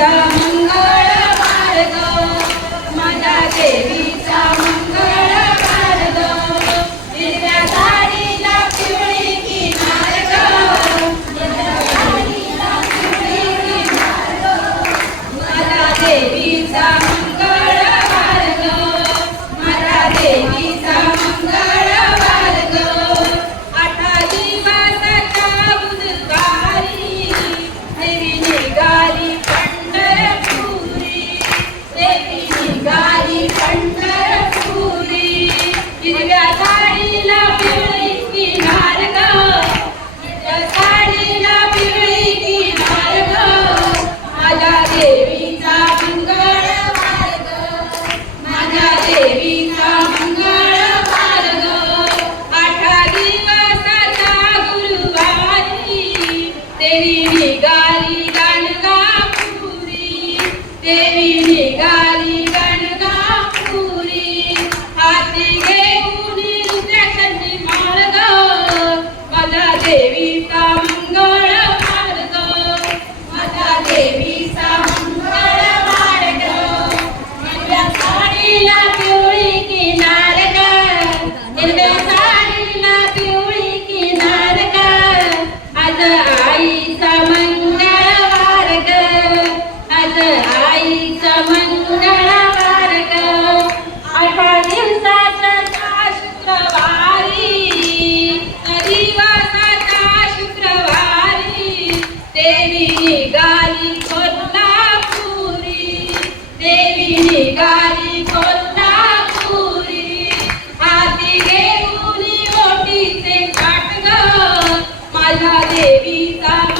देवीचा माझ्या देवीचा